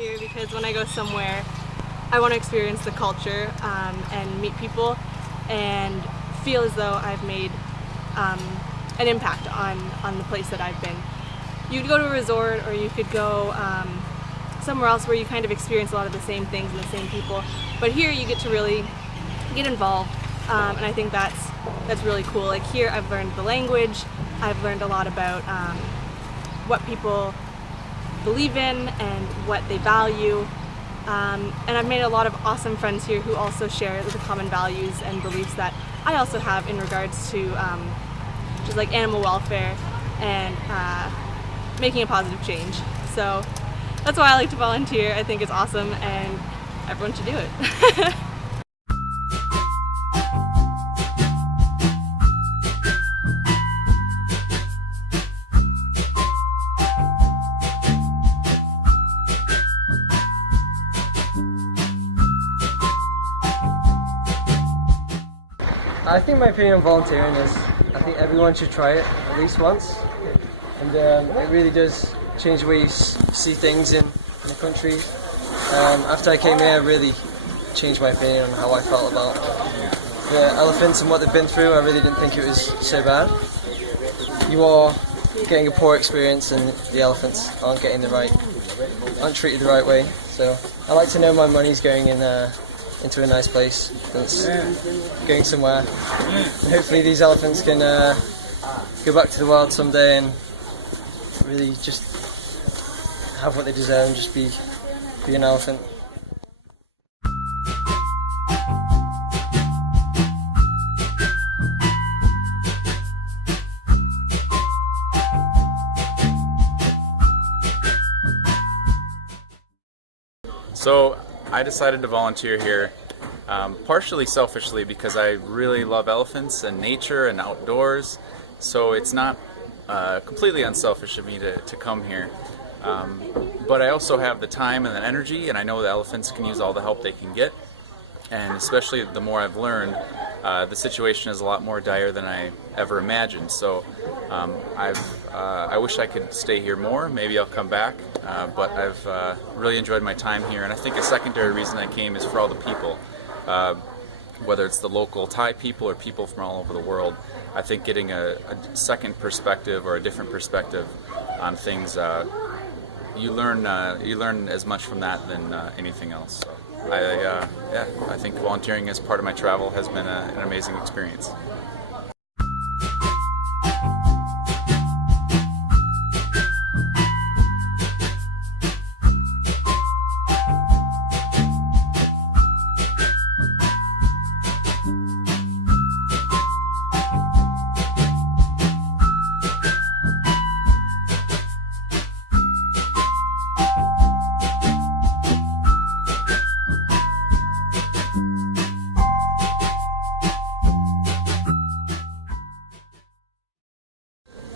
volunteer because when I go somewhere, I want to experience the culture and meet people and feel as though I've made an impact on the place that I've been. You could go to a resort or you could go somewhere else where you kind of experience a lot of the same things and the same people, but here you get to really get involved, and I think that's really cool. Like here I've learned the language, I've learned a lot about what people believe in and what they value, and I've made a lot of awesome friends here who also share the common values and beliefs that I also have in regards to just like animal welfare and making a positive change. So that's why I like to volunteer. I think it's awesome and everyone should do it. I think my opinion on volunteering is I think everyone should try it at least once, and it really does change the way you see things in the country. After I came here, I really changed my opinion on how I felt about the elephants and what they've been through. I really didn't think it was so bad. You are getting a poor experience and the elephants aren't treated the right way. So I like to know my money's going into a nice place that's going somewhere. And hopefully these elephants can go back to the wild someday and really just have what they deserve and just be an elephant. So I decided to volunteer here partially selfishly because I really love elephants and nature and outdoors, so it's not completely unselfish of me to come here. But I also have the time and the energy, and I know the elephants can use all the help they can get, and especially the more I've learned, the situation is a lot more dire than I ever imagined. So I wish I could stay here more. Maybe I'll come back, but I've really enjoyed my time here, and I think a secondary reason I came is for all the people. Whether it's the local Thai people or people from all over the world, I think getting a second perspective or a different perspective on things, you learn as much from that than anything else. So I think volunteering as part of my travel has been an amazing experience.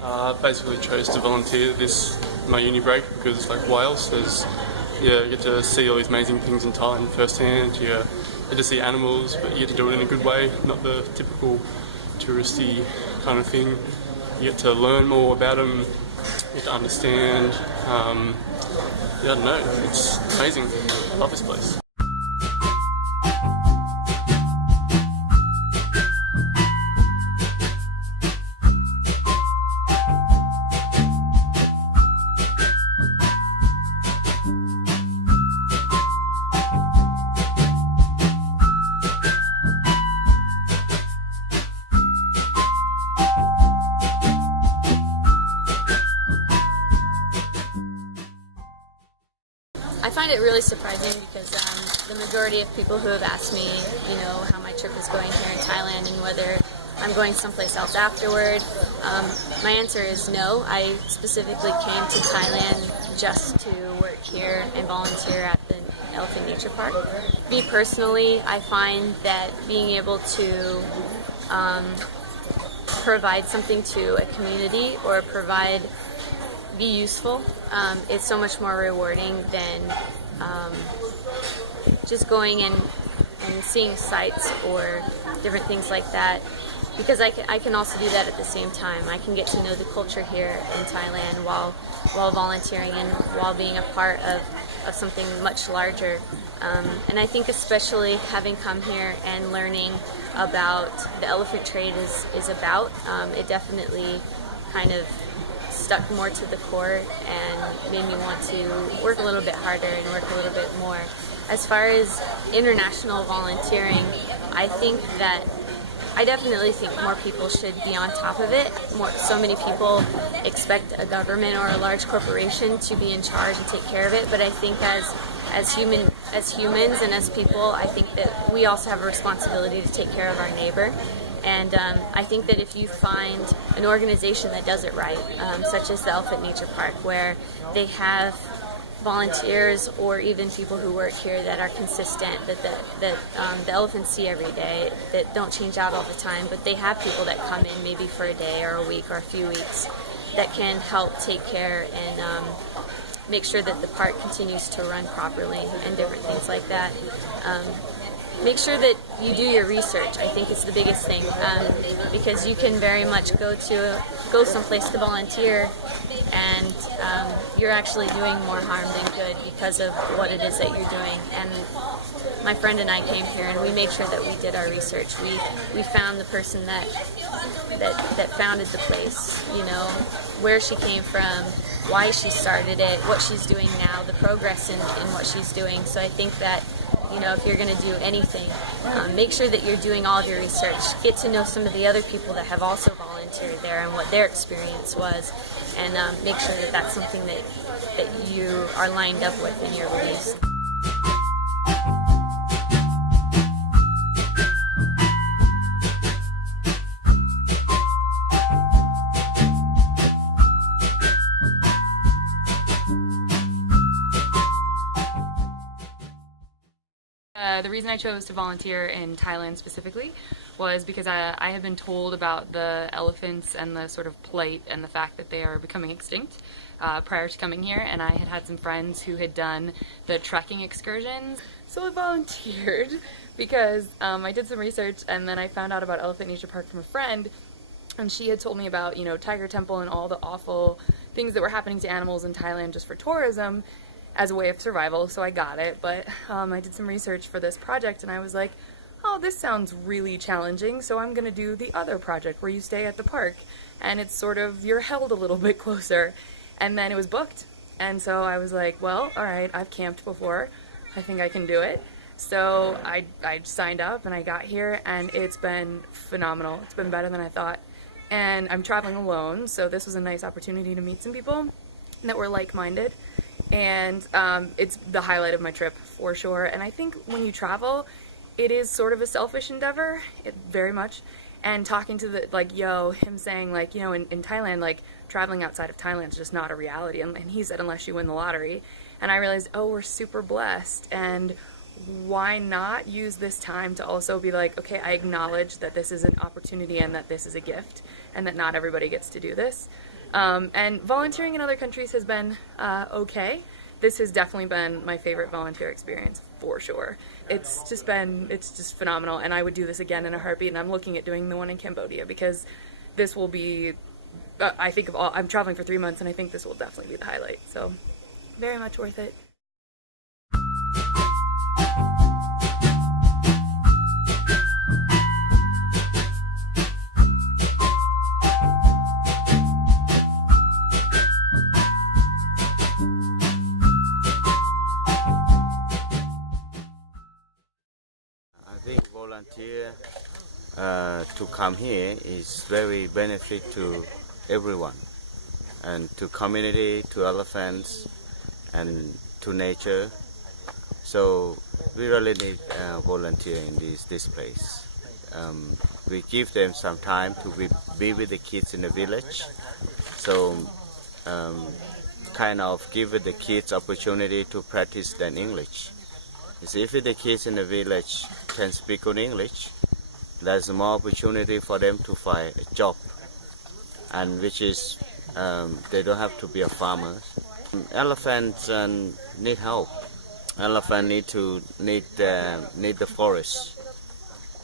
I basically chose to volunteer my uni break because, like Wales, you get to see all these amazing things in Thailand firsthand. You get to see animals, but you get to do it in a good way, not the typical touristy kind of thing. You get to learn more about them, you get to understand. I don't know, it's amazing. I love this place. I find it really surprising because the majority of people who have asked me, how my trip is going here in Thailand and whether I'm going someplace else afterward, my answer is no. I specifically came to Thailand just to work here and volunteer at the Elephant Nature Park. Me personally, I find that being able to provide something to a community or be useful, it's so much more rewarding than just going and seeing sites or different things like that, because I can also do that at the same time. I can get to know the culture here in Thailand while volunteering and while being a part of of something much larger. And I think especially having come here and learning about the elephant trade is about, it definitely kind of stuck more to the core and made me want to work a little bit harder and work a little bit more. As far as international volunteering, I definitely think more people should be on top of it. So many people expect a government or a large corporation to be in charge and take care of it, but I think as humans and as people, I think that we also have a responsibility to take care of our neighbor. And I think that if you find an organization that does it right, such as the Elephant Nature Park, where they have volunteers or even people who work here that are consistent, that the elephants see every day, that don't change out all the time, but they have people that come in maybe for a day or a week or a few weeks that can help take care and make sure that the park continues to run properly and different things like that. Make sure that you do your research. I think it's the biggest thing, because you can very much go someplace to volunteer and you're actually doing more harm than good because of what it is that you're doing. And my friend and I came here and we made sure that we did our research. We found the person that founded the place, you know, where she came from, why she started it, what she's doing now, the progress in what she's doing. So I think that, you know, if you're going to do anything, make sure that you're doing all of your research. Get to know some of the other people that have also volunteered there and what their experience was, and make sure that that's something that you are lined up with in your beliefs. The reason I chose to volunteer in Thailand specifically was because I had been told about the elephants and the sort of plight and the fact that they are becoming extinct prior to coming here, and I had some friends who had done the trekking excursions. So I volunteered because I did some research, and then I found out about Elephant Nature Park from a friend, and she had told me about, you know, Tiger Temple and all the awful things that were happening to animals in Thailand just for tourism as a way of survival. So I got it, but I did some research for this project and I was like, oh, this sounds really challenging, so I'm gonna do the other project where you stay at the park and it's sort of, you're held a little bit closer. And then it was booked, and so I was like, well, alright, I've camped before, I think I can do it. So I signed up and I got here, and it's been phenomenal. It's been better than I thought. And I'm traveling alone, so this was a nice opportunity to meet some people that were like-minded. And it's the highlight of my trip for sure. And I think when you travel, it is sort of a selfish endeavor, very much. And talking to him saying, like, you know, in Thailand, like, traveling outside of Thailand is just not a reality. And he said, unless you win the lottery. And I realized, oh, we're super blessed. And why not use this time to also be like, okay, I acknowledge that this is an opportunity and that this is a gift and that not everybody gets to do this. And volunteering in other countries has been okay. This has definitely been my favorite volunteer experience for sure. It's just phenomenal, and I would do this again in a heartbeat, and I'm looking at doing the one in Cambodia because this will be, I think of all, I'm traveling for 3 months and I think this will definitely be the highlight, so very much worth it. I think volunteer to come here is very benefit to everyone, and to community, to elephants, and to nature. So we really need volunteer in this place. We give them some time to be with the kids in the village. So kind of give the kids opportunity to practice their English. If the kids in the village can speak good English, there's more opportunity for them to find a job, and which is they don't have to be a farmer. Elephants need help. Elephants need the forest.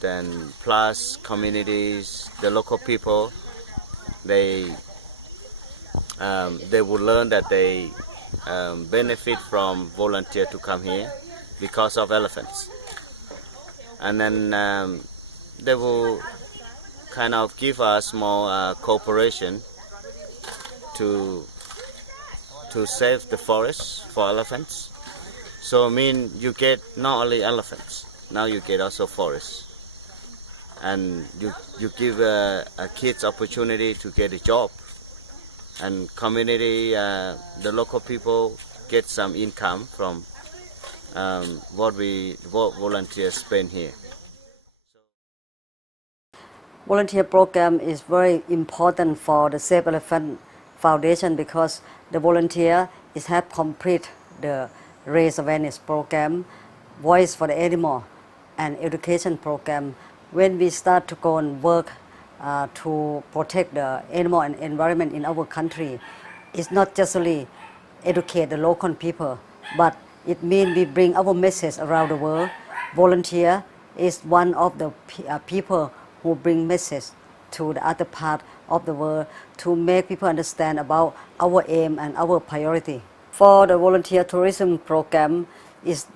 Then plus communities, the local people, they will learn that they benefit from volunteer to come here because of elephants. And then they will kind of give us small cooperation to save the forest for elephants. So I mean you get not only elephants, now you get also forests. And you give kids opportunity to get a job, and community, the local people get some income from what volunteers spend here. Volunteer program is very important for the Save Elephant Foundation because the volunteer is have complete the raise awareness program, voice for the animal, and education program. When we start to go and work to protect the animal and environment in our country, it's not just only educate the local people, but it means we bring our message around the world. Volunteer is one of the people who bring message to the other part of the world to make people understand about our aim and our priority. For the volunteer tourism program, is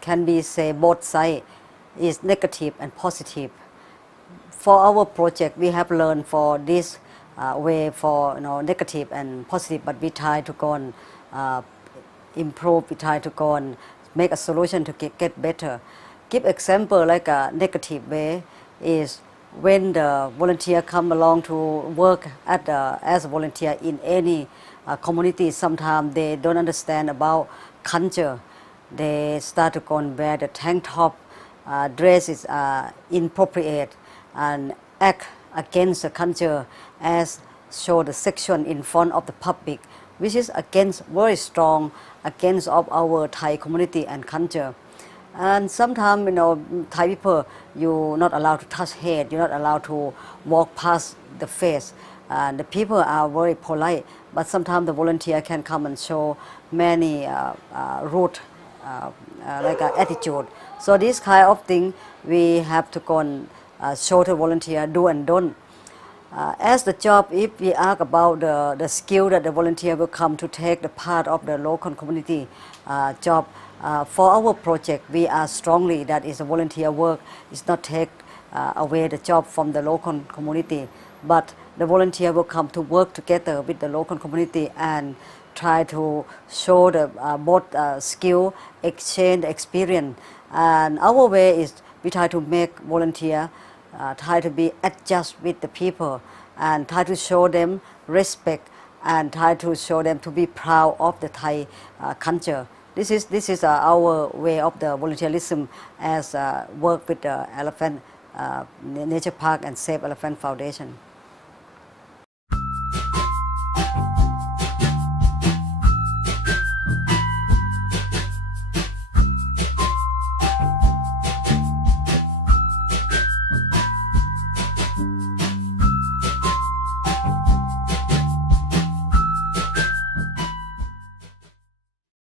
can be say both sides, is negative and positive. For our project, we have learned for this way for negative and positive, but we try to go and improve. We try to go and make a solution to get better. Give example like a negative way is when the volunteer come along to work as a volunteer in any community. Sometimes they don't understand about culture. They start to go and wear the tank top, dress is inappropriate, and act against the culture as show the section in front of the public, which is against very strong against of our Thai community and culture. And sometimes Thai people, you're not allowed to touch head, you're not allowed to walk past the face. The people are very polite, but sometimes the volunteer can come and show many rude attitude. So this kind of thing we have to go and show the volunteer do and don't. As the job, if we ask about the skill that the volunteer will come to take the part of the local community job, for our project, we are strongly that is a volunteer work. It's not take away the job from the local community, but the volunteer will come to work together with the local community and try to show the both skill, exchange experience. And our way is we try to make volunteer try to be adjust with the people and try to show them respect and try to show them to be proud of the Thai culture. This is our way of the volunteerism as work with the Elephant Nature Park and Save Elephant Foundation.